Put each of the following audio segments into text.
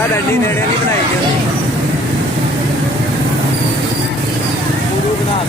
शायद एडी नेड़े नहीं बनाई गई गुरु बना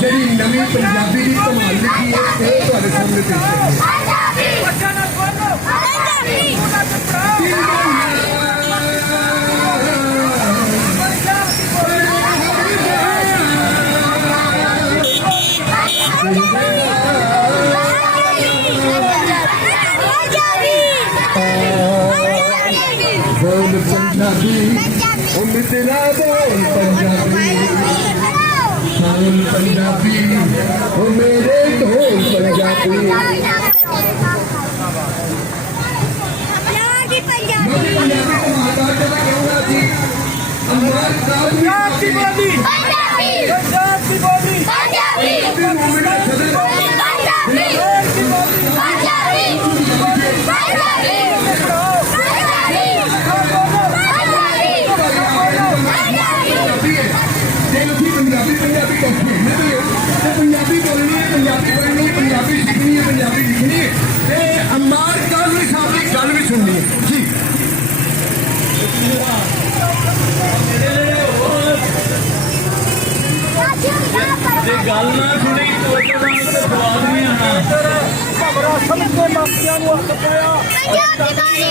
ਜਿਹੜੀ ਨਵੀਂ ਪੰਜਾਬੀ ਦੀ ਕਮਾਲ ਲਿਖੀ ਹੈ ਇਹ ਤੁਹਾਡੇ ਸਾਹਮਣੇ ਪੇਸ਼ ਬੋਲ ਪੰਜਾਬੀ ਉਹ ਮਿੱਤਰਾ ਬੋਲ ਪੰਜਾਬੀ ढोल पंजाबी वो मेरे ढोल पंजाबी पंजाबी बोलनी है पंजाबी पढ़नी पंजाबी सीखनी है पंजाबी लिखनी है अमार काजमी साहब की गल भी सुननी है जी गल ना सुनी तो जवाब नहीं आना समझ के माफिया हक पाया पंजाबी